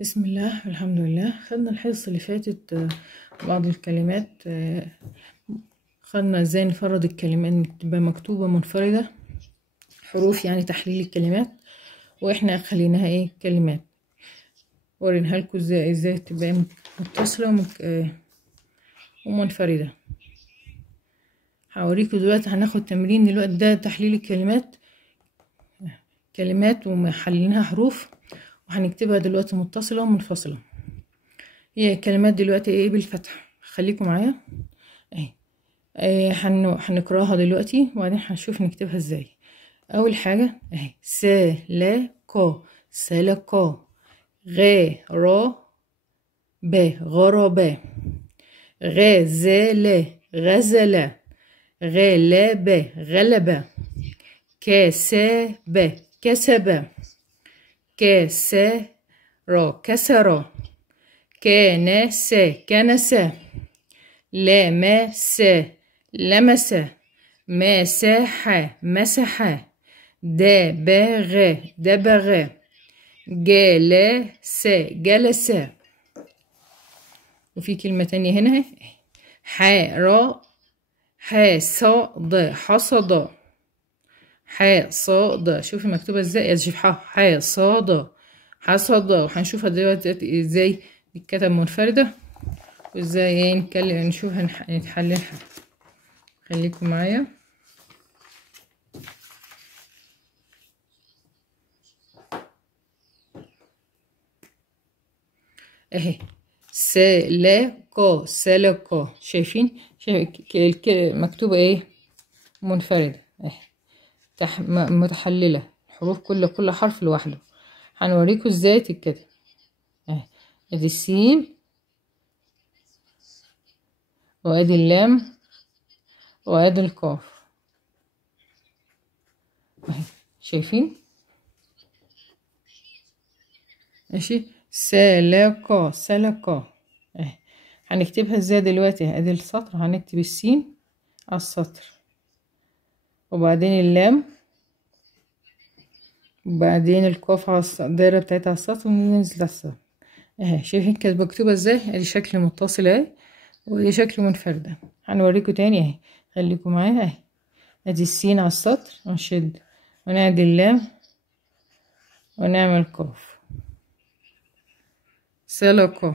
بسم الله والحمد لله. خدنا الحصة اللي فاتت بعض الكلمات. خدنا ازاي نفرد الكلمات تبقى مكتوبة منفردة، حروف يعني تحليل الكلمات، واحنا خليناها ايه كلمات. وريناها لكم ازاي تبقى متصلة ومنفردة. هوريكم دلوقتي، هناخد تمرين دلوقتي ده تحليل الكلمات، كلمات ومحللينها حروف، وهنكتبها دلوقتي متصلة ومنفصلة. هي الكلمات دلوقتي ايه بالفتح، خليكم معايا اهي. هنقراها دلوقتي وبعدين هنشوف نكتبها ازاي. اول حاجه اهي سلكو سلكو، غير ب غرب، غزل غزل، غلب غلب، كسب كسب، كسر كسر، كنس كنس، لمس لمس، مسح مسح، دبغ دبغ، جلس جلس. وفي كلمة تانية هنا حصد حصد، حصد. شوفي مكتوبة ازاي، شوف حصد حصد. وهنشوفها دلوقتي ازاي الكتب منفردة وازاي نتكلم نشوف نحللها. خليكم معايا اهي سلكو سلكو. شايفين مكتوبة ايه منفردة اهي، متحللة الحروف، كل حرف لوحده. هنوريكم ازاي تتكتب اهي. ادي السين وادي اللام وادي القاف اهي، شايفين ماشي. سلكو سلكو اهي. هنكتبها ازاي دلوقتي؟ ادي السطر، هنكتب السين على السطر وبعدين اللام وبعدين القاف على الدايره بتاعتها على السطر وننزل على السطر اهي. شايفين كانت مكتوبه ازاي؟ ادي شكل متصل اهي ودي شكل منفرده. هنوريكم تاني اهي، خليكم معايا اهي. ادي السين على السطر ونشد ونعدي اللام ونعمل قاف سلكو.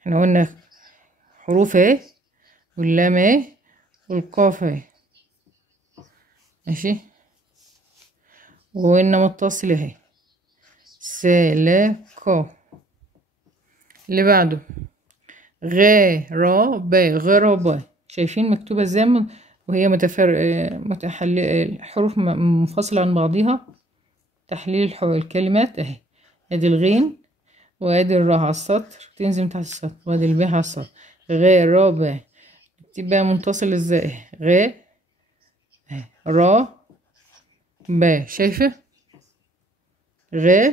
احنا قلنا حروف اهي واللام اهي والقاف اهي ماشي، وقلنا متصل اهي سلكو. اللي بعده غرب غرب. شايفين مكتوبة ازاي وهي الحروف منفصلة عن بعضها. تحليل الكلمات اهي. ادي الغين وادي الراء على السطر تنزل تحت السطر، وادي الباء على السطر. غرب تبقى منتصل ازاي؟ غ را با. شايفة غ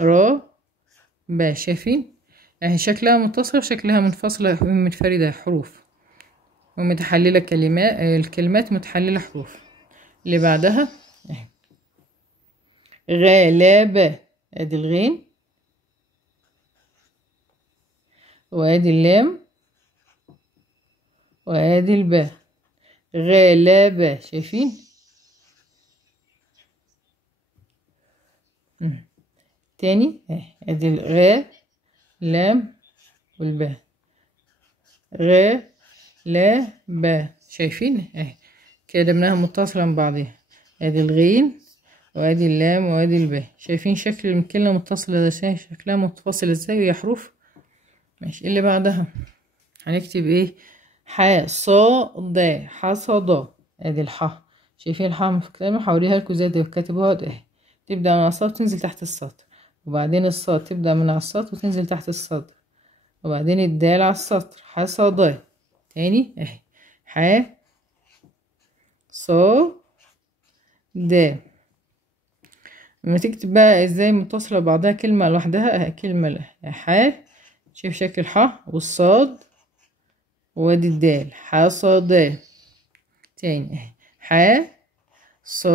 را با؟ شايفين اهي شكلها متصلة وشكلها منفصلة منفردة حروف ومتحللة كلمات. الكلمات متحللة حروف. اللي بعدها اهي غلابة. ادي الغين وادي اللام وادي الباء. غلابة. شايفين تاني اهي. ادي الغاء لام والباء. غ لا با. شايفين اهي كده منها متصلة من بعضها. ادي الغين وادي اللام وادي الباء. شايفين شكل الكلمة متصلة ده شكلها متصل ازاي وهي حروف ماشي. اللي بعدها هنكتب ايه؟ حصاد حصد. ادي الحاء. شايفين الحاء في الكلمة؟ هوريها لكم ازاي كاتبوها اهي. تبدأ من على السطر تنزل تحت السطر، وبعدين الصاد تبدأ من على السطر وتنزل تحت السطر، وبعدين الدال على السطر حصد. تاني اهي ح ص د. لما تكتب بقى ازاي متصلة بعضها كلمة لوحدها، كلمة ح. شوف شكل الح والصاد وادي الدال حصد. تاني اهي ح ص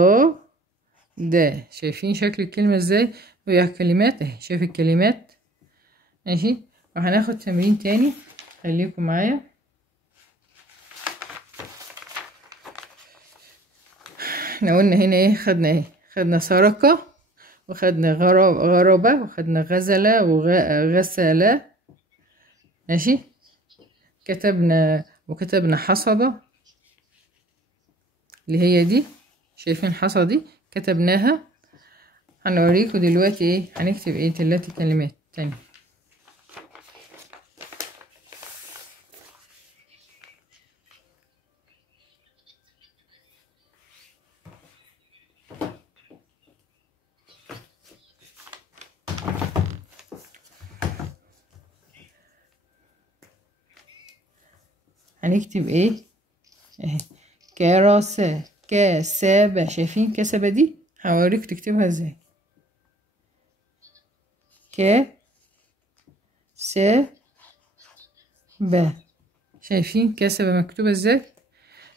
دا. شايفين شكل الكلمة ازاي وهي كلمات اهي. شايف الكلمات؟ ماشي. وهناخد تمرين تاني، خليكم معايا. احنا قلنا هنا ايه؟ خدنا ايه؟ خدنا سرقة، وخدنا غربة، وخدنا غزلة وغسلة. ماشي. وكتبنا حصدة اللي هي دي. شايفين حصى دي؟ كتبناها. هنوريكم دلوقتي ايه هنكتب ايه 3 كلمات تاني. هنكتب ايه اهي؟ كراسة، كسابة. شايفين كسبة دي؟ هوريك تكتبها ازاي. كسبة. شايفين كسبة مكتوبة ازاي؟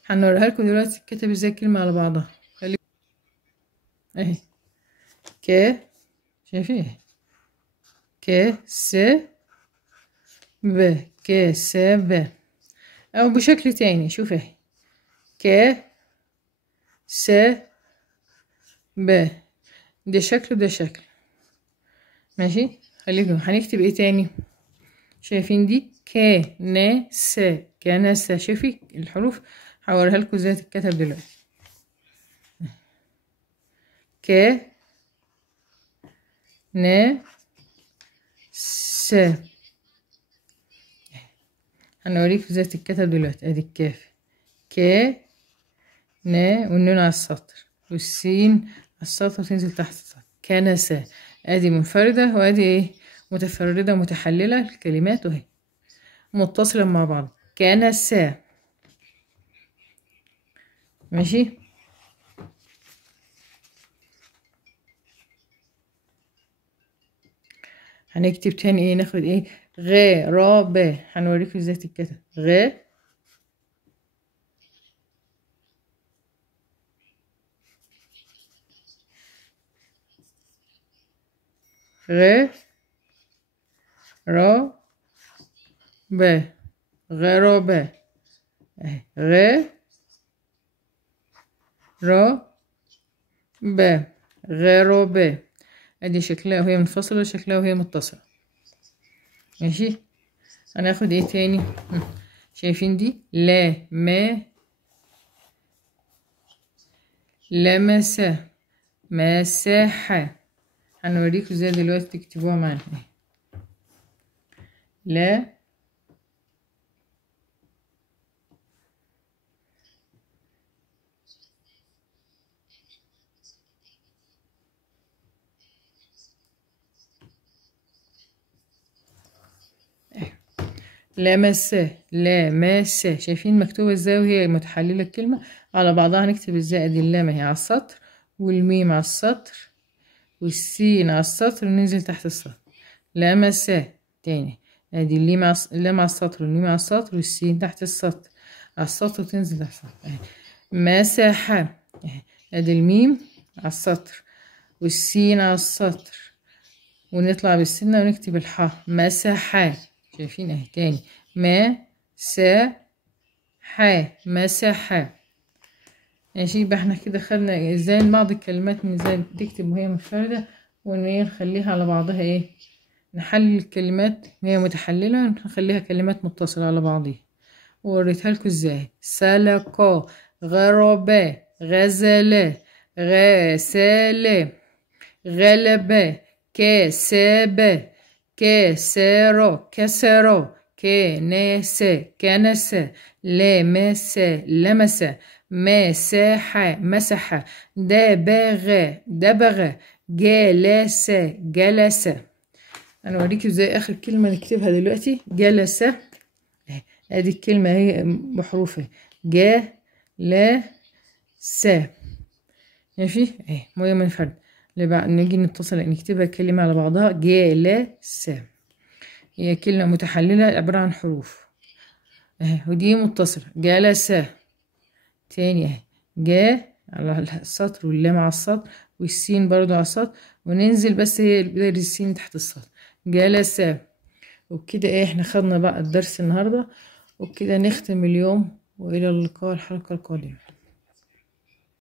هنوريها لكم دلوقتي تتكتب ازاي كلمة على بعضها. خلي اهي شايفين كسبة، كسبة. او بشكل تاني، شوف اهي كسبة. ده شكل وده شكل. ماشي. خليكم هنكتب ايه تاني. شايفين دي كنسة، كنسة. شايفين الحروف؟ هوريها لكم ازاي تتكتب دلوقتي. س. هنوريك ازاي تتكتب دلوقتي. ادي الكاف والنون على السطر، والسين على السطر وتنزل تحت السطر. كنسة. ادي منفردة، وادي ايه؟ متفردة متحللة. الكلمات وهي متصلة مع بعض. كنسة. ماشي. هنكتب تاني ايه؟ ناخد ايه؟ غرابة. هنوريكم ازاي تتكتب. غرابة. غرابة. ادي شكلها وهي منفصلة، وشكلها وهي متصلة. ماشي. هناخد ايه تاني؟ شايفين دي لمسة، مساحة. هنوريكم ازاي دلوقتي تكتبوها معانا. لا لمسة. شايفين مكتوبة ازاي وهي متحللة الكلمة على بعضها. هنكتب ازاي؟ ادي اللام اهي على السطر، والميم على السطر، والسين على السطر، وننزل تحت السطر. لمسة. تاني. ادي اللام على السطر، والميم على السطر، والسين تحت السطر على السطر، وتنزل تحت السطر. مساحة. ادي الميم على السطر، والسين على السطر، ونطلع بالسنة ونكتب الحاء. مساحة. شايفين اهي. تاني مساحة. ماشي. يبقى احنا كده خدنا ازاي بعض الكلمات من ازاي تكتب وهي منفردة، وان هي نخليها على بعضها ايه، نحلل الكلمات وهي متحللة، ونخليها كلمات متصلة على بعضها. ووريتها لكم ازاي. سلقة، غربة، غزلة، غسالة، غلبة، كسبة، كسرة، كسرة، كناسة، كنسة، لمسة، لمسة، مساحة، مسحة، دبغة، دبغة، جلسة، جلسة. انا اوريكي ازاي اخر كلمة نكتبها دلوقتي. جلسة. ادي الكلمة هي بحروفها. جلسة. ماشي. اهي وهي منفرد. نيجي نتصل نكتبها كلمة على بعضها. جلسة. هي كلمة متحللة عبارة عن حروف اهي، ودي متصلة. جلسة. تاني اهي. على السطر واللام على السطر والسين برضو على السطر، وننزل بس هي بداية السين تحت السطر. جلس. وبكده ايه احنا خدنا بقى الدرس النهاردة، وبكده نختم اليوم، وإلى اللقاء الحلقة القادمة.